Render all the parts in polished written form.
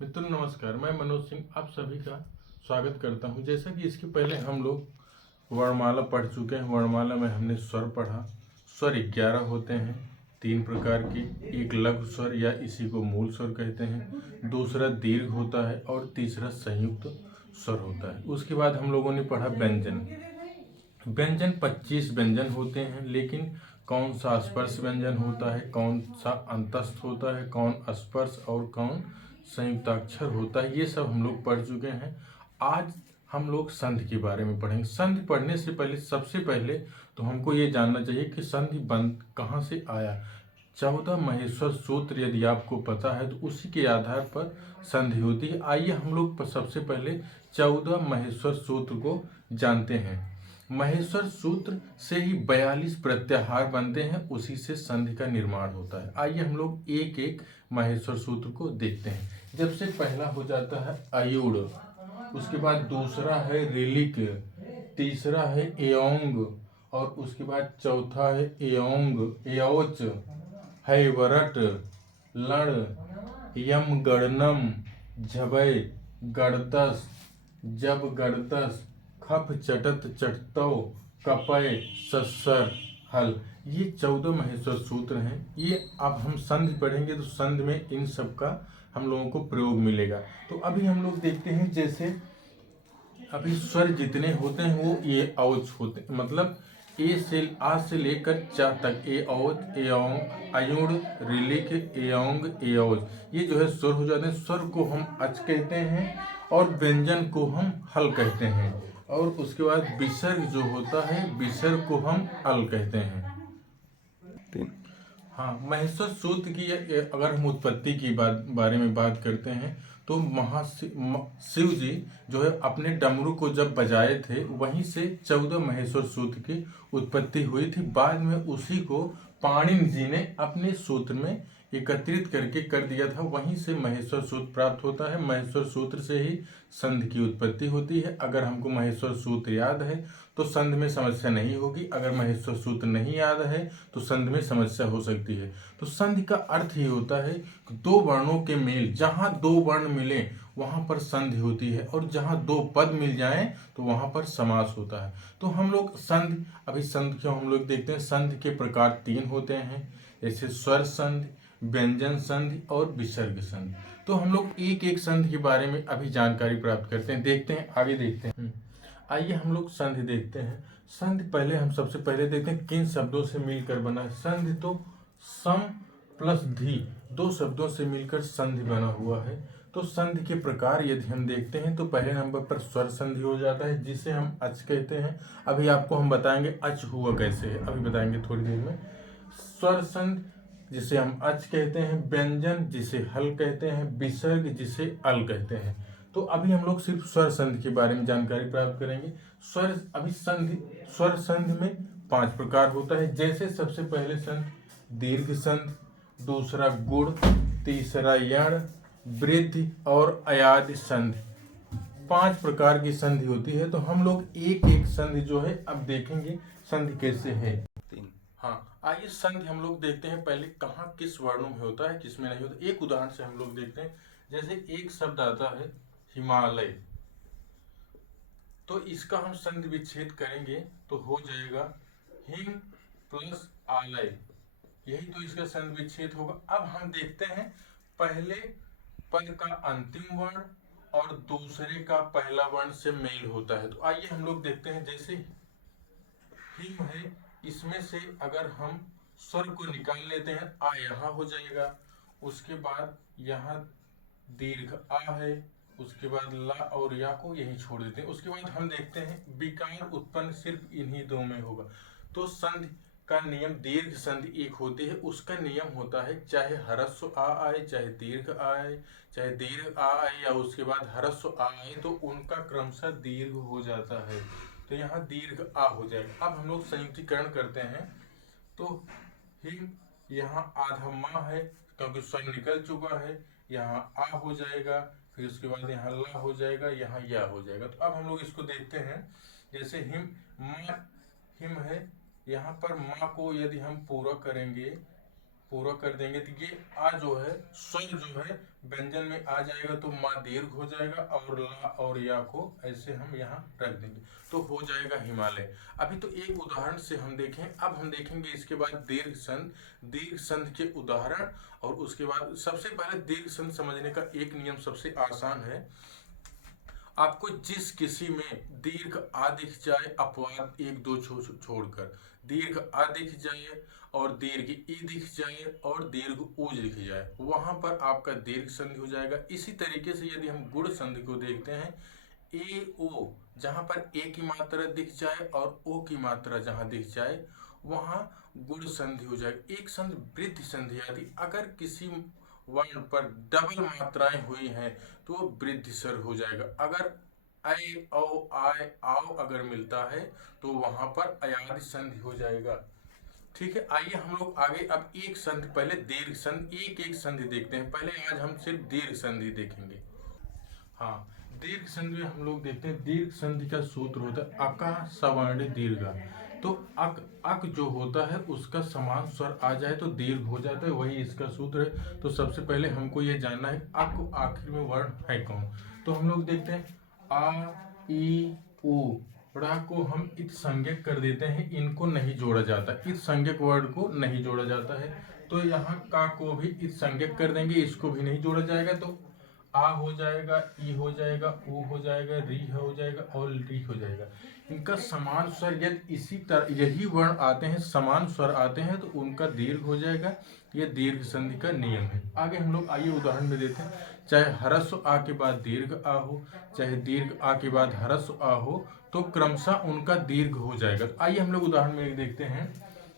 मित्रों नमस्कार, मैं मनोज सिंह आप सभी का स्वागत करता हूं। जैसा कि इसके पहले हम लोग वर्णमाला पढ़ चुके हैं। वर्णमाला में हमने स्वर पढ़ा। स्वर 11 होते हैं, 3 प्रकार के। एक लघु स्वर या इसी को मूल स्वर कहते हैं, दूसरा दीर्घ होता है और तीसरा संयुक्त स्वर होता है। उसके बाद हम लोगों ने पढ़ा व्यंजन। व्यंजन 25 व्यंजन होते हैं, लेकिन कौन सा स्पर्श व्यंजन होता है, कौन सा अंतस्थ होता है, कौन स्पर्श और कौन संयुक्ताक्षर होता है, ये सब हम लोग पढ़ चुके हैं। आज हम लोग संधि के बारे में पढ़ेंगे। संधि पढ़ने से पहले सबसे पहले तो हमको ये जानना चाहिए कि संधि बंध कहाँ से आया। 14 महेश्वर सूत्र यदि आपको पता है तो उसी के आधार पर संधि होती है। आइए हम लोग सबसे पहले 14 महेश्वर सूत्र को जानते हैं। महेश्वर सूत्र से ही 42 प्रत्याहार बनते हैं, उसी से संधि का निर्माण होता है। आइए हम लोग एक एक महेश्वर सूत्र को देखते हैं। जब से पहला हो जाता है अयुड़, उसके बाद दूसरा है रिलिक, तीसरा है एओंग, और उसके बाद चौथा है एओंग, एओच, है वरट, लड़, यम गणनम, झबय, गणतस, जब गणतस, खप चटत चटतौ, कपय, सस्सर, हल। ये 14 महेश्वर सूत्र हैं। ये अब हम संधि पढ़ेंगे तो संधि में इन सब का हम लोगों को प्रयोग मिलेगा। तो अभी हम लोग देखते हैं, जैसे अभी स्वर जितने होते हैं वो ए औच होते हैं, मतलब ए से आ से लेकर चा तक ए औच, ए औंग, अयुड़, रिलिक, एओंग, एओज, ये जो है स्वर हो जाते हैं। स्वर को हम अच कहते हैं और व्यंजन को हम हल कहते हैं, और उसके बाद विसर्ग जो होता है, विसर्ग को हम अल कहते हैं। हाँ, महेश्वर सूत्र की अगर हम उत्पत्ति की बारे में बात करते हैं तो शिव जी जो है अपने डमरू को जब बजाए थे, वहीं से 14 महेश्वर सूत्र की उत्पत्ति हुई थी। बाद में उसी को पाणिनि जी ने अपने सूत्र में एकत्रित करके कर दिया था, वहीं से महेश्वर सूत्र प्राप्त होता है। महेश्वर सूत्र से ही संधि की उत्पत्ति होती है। अगर हमको महेश्वर सूत्र याद है तो संधि में समस्या नहीं होगी, अगर महेश्वर सूत्र नहीं याद है तो संधि में समस्या हो सकती है। तो संधि का अर्थ ही होता है कि दो वर्णों के मेल, जहां दो वर्ण मिले वहां पर संधि होती है, और जहां दो पद मिल जाएं तो वहां पर समास होता है। तो हम लोग संधि, अभी संधि क्यों हम लोग देखते हैं। संधि के प्रकार 3 होते हैं, जैसे स्वर संधि, व्यंजन संधि और विसर्ग संधि। तो हम लोग एक एक संधि के बारे में अभी जानकारी प्राप्त करते हैं, देखते हैं, आगे देखते हैं। आइए हम लोग संधि देखते हैं। संधि पहले हम सबसे पहले देखते हैं किन शब्दों से मिलकर बना है। संधि तो सम प्लस धी, 2 शब्दों से मिलकर संधि बना हुआ है। तो संधि के प्रकार यदि हम देखते हैं तो पहले नंबर पर स्वर संधि हो जाता है, जिसे हम अच कहते हैं। अभी आपको हम बताएंगे अच हुआ कैसे है, अभी बताएंगे थोड़ी देर में। स्वर संधि जिसे हम अच कहते हैं, व्यंजन जिसे हल कहते हैं, विसर्ग जिसे अल कहते हैं। तो अभी हम लोग सिर्फ स्वर संधि के बारे में जानकारी प्राप्त करेंगे। स्वर संधि में 5 प्रकार होता है। जैसे सबसे पहले संधि दीर्घ संधि, दूसरा गुण, तीसरा यण, वृद्धि और अयादि संधि। 5 प्रकार की संधि होती है। तो हम लोग एक एक संधि जो है अब देखेंगे संधि कैसे है। हाँ, आइए संधि हम लोग देखते हैं पहले कहाँ किस वर्णों में होता है, किस में नहीं होता। एक उदाहरण से हम लोग देखते हैं, जैसे एक शब्द आता है हिमालय, तो इसका हम संधि विच्छेद करेंगे तो हो जाएगा हिम प्लस आलय, यही तो इसका संधि विच्छेद होगा। अब हम देखते हैं पहले पद का अंतिम वर्ण और दूसरे का पहला वर्ण से मेल होता है। तो आइए हम लोग देखते हैं, जैसे हिम है, इसमें से अगर हम स्वर को निकाल लेते हैं, आ यहाँ हो जाएगा, उसके बाद यहाँ दीर्घ आ है, उसके बाद ला और या को यहीं छोड़ देते हैं। उसके बाद हम देखते हैं विकार उत्पन्न सिर्फ इन्हीं दो में होगा। तो संधि का नियम, दीर्घ संधि एक होती है, उसका नियम होता है चाहे ह्रस्व आ आए, चाहे दीर्घ आए, चाहे दीर्घ आ आए या उसके बाद ह्रस्व आ आए, तो उनका क्रमशः दीर्घ हो जाता है। तो यहाँ दीर्घ आ हो जाएगा। अब हम लोग संयुक्तिकरण करते हैं, तो हिम यहाँ आधा माह है क्योंकि स्वर निकल चुका है, यहाँ आ हो जाएगा, फिर उसके बाद यहाँ ला हो जाएगा, यहाँ या हो जाएगा। तो अब हम लोग इसको देखते हैं, जैसे हिम माँ, हिम है, यहाँ पर माँ को यदि हम पूरा करेंगे पूरा कर देंगे तो ये आ जो है स्वर जो है व्यंजन में आ जाएगा तो माँ दीर्घ हो जाएगा और ला और या को ऐसे हम यहाँ रख देंगे तो हो जाएगा हिमालय। अभी तो एक उदाहरण से हम देखें, अब हम देखेंगे इसके बाद दीर्घ संधि के उदाहरण। और उसके बाद सबसे पहले दीर्घ संधि समझने का एक नियम सबसे आसान है। आपको जिस किसी में दीर्घ आ दिख जाए अपवाद एक दो छोड़कर, दीर्घ आ दिख जाए और दीर्घ ई दिख जाए और दीर्घ ऊज दिख जाए, वहां पर आपका दीर्घ संधि हो जाएगा। इसी तरीके से यदि हम गुण संधि को देखते हैं, ए ओ जहां पर ए की मात्रा दिख जाए और ओ की मात्रा जहां दिख जाए वहां गुण संधि हो जाएगा। एक संधि वृद्धि संधि आदि, अगर किसी वर्ण पर डबल मात्राएं हुई हैं तो वो वृद्धि स्वर हो जाएगा। अगर ऐ औ आय आओ अगर मिलता है तो वहां पर अयादि संधि हो जाएगा। ठीक है, आइए हम लोग आगे अब एक संधि, पहले दीर्घ संधि एक एक संधि देखते हैं। पहले आज हम सिर्फ दीर्घ संधि देखेंगे। हाँ, दीर्घ संधि में हम लोग देखते हैं, दीर्घ संधि का सूत्र होता है अका सवर्ण दीर्घ। तो अक जो होता है उसका समान स्वर आ जाए तो दीर्घ हो जाता है, वही इसका सूत्र है। तो सबसे पहले हमको ये जानना है अक आखिर में वर्ण है कौन। तो हम लोग देखते हैं आ ई उ रा को हम इत संज्ञक कर देते हैं, इनको नहीं जोड़ा जाता, इत संज्ञक वर्ण को नहीं जोड़ा जाता है। तो यहाँ का को भी इत संज्ञक कर देंगे, इसको भी नहीं जोड़ा जाएगा। तो आ हो जाएगा, ई हो जाएगा, ऊ हो जाएगा, री हो जाएगा और री हो जाएगा। इनका समान स्वर यदि इसी तरह यही वर्ण आते हैं, समान स्वर आते हैं तो उनका दीर्घ हो जाएगा। यह दीर्घ संधि का नियम है। आगे हम लोग आइए उदाहरण में देते हैं। चाहे ह्रस्व आ के बाद दीर्घ आ हो, चाहे दीर्घ आ के बाद ह्रस्व आ हो, तो क्रमशः उनका दीर्घ हो जाएगा। आइए हम लोग उदाहरण में देखते हैं।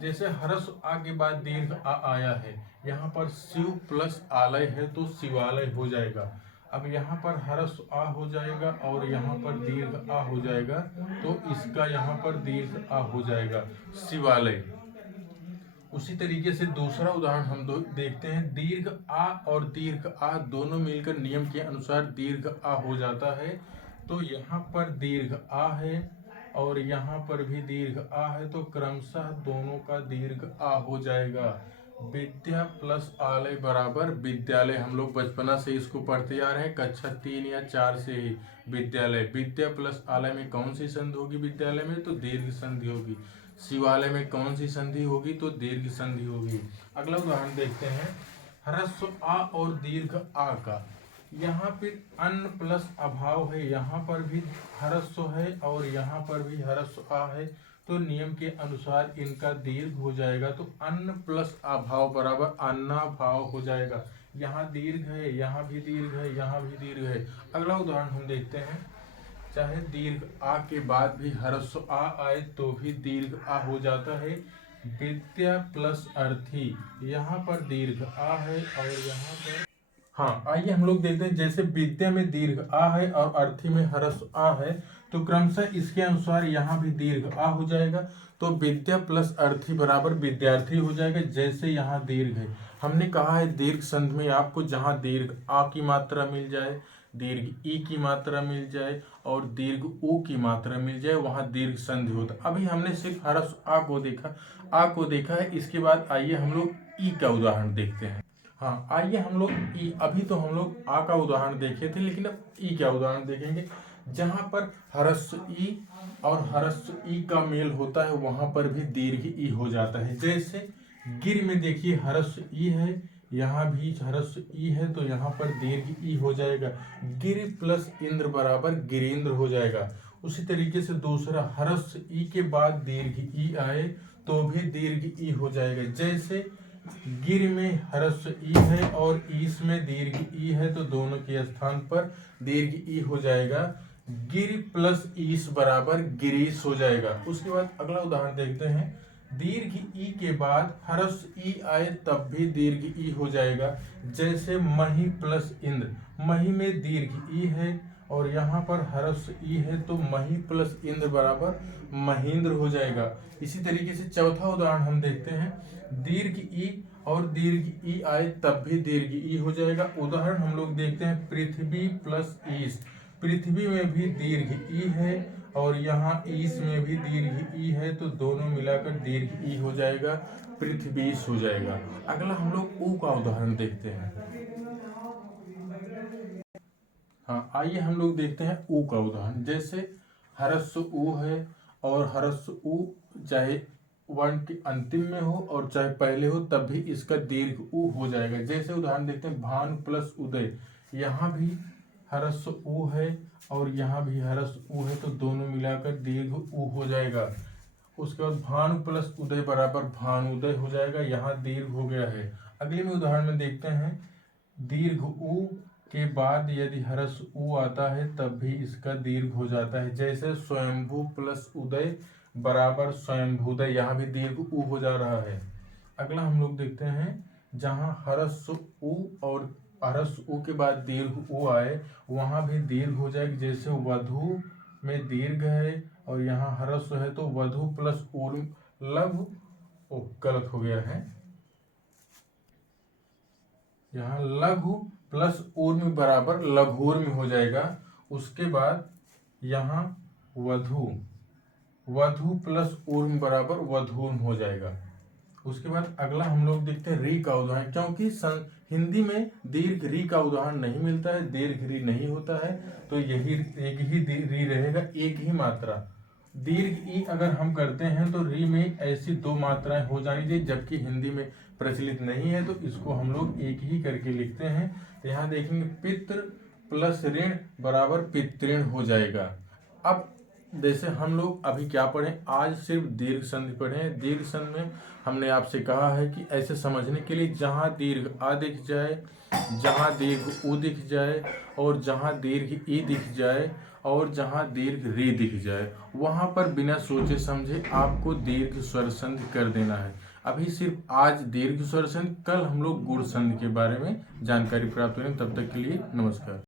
जैसे ह्रस्व आ के बाद दीर्घ आ आया है, यहाँ पर शिव प्लस आलय है तो शिवालय हो जाएगा। अब यहाँ पर ह्रस्व आ हो जाएगा और यहाँ पर दीर्घ आ हो जाएगा तो इसका यहाँ पर दीर्घ आ हो जाएगा शिवालय। उसी तरीके से दूसरा उदाहरण हम देखते हैं। दीर्घ आ और दीर्घ आ दोनों मिलकर नियम के अनुसार दीर्घ आ हो जाता है। तो यहाँ पर दीर्घ आ है और यहाँ पर भी दीर्घ आ है तो क्रमशः दोनों का दीर्घ आ हो जाएगा। विद्या प्लस आलय बराबर विद्यालय, हम लोग बचपना से इसको पढ़ते आ रहे हैं, कक्षा 3 या 4 से ही। विद्यालय, विद्या प्लस आलय में कौन सी संधि होगी विद्यालय में, तो दीर्घ संधि होगी। शिवालय में कौन सी संधि होगी, तो दीर्घ संधि होगी। अगला उदाहरण देखते हैं। ह्रस्व आ और दीर्घ आ का, यहाँ पर अन्न प्लस अभाव है, यहाँ पर भी ह्रस्व है और यहाँ पर भी ह्रस्व आ है, तो नियम के अनुसार इनका दीर्घ हो जाएगा। तो अन्न प्लस अभाव बराबर अन्नाभाव हो जाएगा। यहाँ दीर्घ है, यहाँ भी दीर्घ है, यहाँ भी दीर्घ है। अगला उदाहरण हम देखते हैं। चाहे दीर्घ आ के बाद भी ह्रस्व आ आए तो भी दीर्घ आ हो जाता है। विद्या प्लस अर्थी, यहाँ पर दीर्घ आ है और यहाँ पर, हाँ आइए हम लोग देखते हैं। जैसे विद्या में दीर्घ आ है और अर्थी में ह्रस्व आ है तो क्रमशः इसके अनुसार यहाँ भी दीर्घ आ हो जाएगा। तो विद्या प्लस अर्थी बराबर विद्यार्थी हो जाएगा। जैसे यहाँ दीर्घ है, हमने कहा है दीर्घ संधि में आपको जहाँ दीर्घ आ की मात्रा मिल जाए, दीर्घ ई की मात्रा मिल जाए और दीर्घ ऊ की मात्रा मिल जाए वहाँ दीर्घ संधि होता। अभी हमने सिर्फ ह्रस्व आ को देखा है। इसके बाद आइए हम लोग ई का उदाहरण देखते हैं। हाँ आइए हम लोग ई, अभी तो हम लोग आ का उदाहरण देखे थे लेकिन अब ई का उदाहरण देखेंगे। जहाँ पर ह्रस्व ई और ह्रस्व ई का मेल होता है वहां पर भी दीर्घ ई हो जाता है। जैसे गिर में देखिए ह्रस्व ई है, यहाँ भी ह्रस्व ई है तो यहाँ पर दीर्घ ई हो जाएगा। गिर प्लस इंद्र बराबर गिरेंद्र हो जाएगा। उसी तरीके से दूसरा ह्रस्व ई के बाद दीर्घ ई आए तो भी दीर्घ ई हो जाएगा। जैसे गिर में ह्रस्व ई है और ईस में दीर्घ ई है तो दोनों के स्थान पर दीर्घ ई हो जाएगा। गिर प्लस ईस बराबर गिरीश हो जाएगा। उसके बाद अगला उदाहरण देखते हैं। दीर्घ ई के बाद ह्रस्व ई आए तब भी दीर्घ ई हो जाएगा। जैसे मही प्लस इंद्र, मही में दीर्घ ई है और यहाँ पर ह्रस्व ई है तो मही प्लस इंद्र बराबर महेंद्र हो जाएगा। इसी तरीके से चौथा उदाहरण हम देखते हैं। दीर्घ ई और दीर्घ ई आए तब भी दीर्घ ई हो जाएगा। उदाहरण हम लोग देखते हैं। पृथ्वी प्लस ईश, पृथ्वी में भी दीर्घ ई है और यहाँ ईस में भी दीर्घ ई है, तो दोनों मिलाकर दीर्घ ई हो जाएगा, पृथ्वीस हो जाएगा। अगला हम लोग ऊ का उदाहरण देखते हैं। हाँ, आइए हम लोग देखते हैं ऊ का उदाहरण। जैसे ह्रस्व ऊ है और ह्रस्व ऊ चाहे वर्ण के अंतिम में हो और चाहे पहले हो, तब भी इसका दीर्घ ऊ हो जाएगा। जैसे उदाहरण देखते हैं भानु प्लस उदय, यहाँ भी ह्रस्व ऊ है और यहाँ भी ह्रस्व ऊ है, तो दोनों मिलाकर दीर्घ ऊ हो जाएगा। उसके बाद भानु प्लस उदय बराबर भानुदय हो जाएगा, यहाँ दीर्घ हो गया है। अगले में उदाहरण में देखते हैं दीर्घ ऊ के बाद यदि ह्रस्व ऊ आता है तब भी इसका दीर्घ हो जाता है। जैसे स्वयंभू प्लस उदय बराबर स्वयंभूदय, यहाँ भी दीर्घ ऊ हो जा रहा है। अगला हम लोग देखते हैं जहाँ ह्रस्व ऊ और ह्रस्व ऊ के बाद दीर्घ ऊ आए वहाँ भी दीर्घ हो जाएगी। जैसे वधु में दीर्घ है और यहाँ ह्रस्व है, तो वधु प्लस ऊर्म लघु, गलत हो गया है, यहाँ लघु प्लस ऊर्म बराबर लघुर्म हो जाएगा। उसके बाद यहाँ वधु, वधु प्लस ऊर्म बराबर वधूर्म हो जाएगा। उसके बाद अगला हम लोग देखते हैं री का उदाहरण। क्योंकि हिंदी में दीर्घ री का उदाहरण नहीं मिलता है, दीर्घ री नहीं होता है, तो यही एक ही री रहेगा, एक ही मात्रा। दीर्घ ई अगर हम करते हैं तो री में ऐसी दो मात्राएं हो जानी चाहिए, जबकि हिंदी में प्रचलित नहीं है, तो इसको हम लोग एक ही करके लिखते हैं। तो यहाँ देखेंगे पितृ प्लस ऋण बराबर पितृण हो जाएगा। अब जैसे हम लोग अभी क्या पढ़ें, आज सिर्फ दीर्घ संधि पढ़ें। दीर्घ संधि में हमने आपसे कहा है कि ऐसे समझने के लिए जहाँ दीर्घ आ दिख जाए, जहाँ दीर्घ ऊ दिख जाए और जहाँ दीर्घ ई दिख जाए और जहाँ दीर्घ री दिख जाए, वहाँ पर बिना सोचे समझे आपको दीर्घ स्वर संधि कर देना है। अभी सिर्फ आज दीर्घ स्वर संधि, कल हम लोग गुण संधि के बारे में जानकारी प्राप्त करें। तब तक के लिए नमस्कार।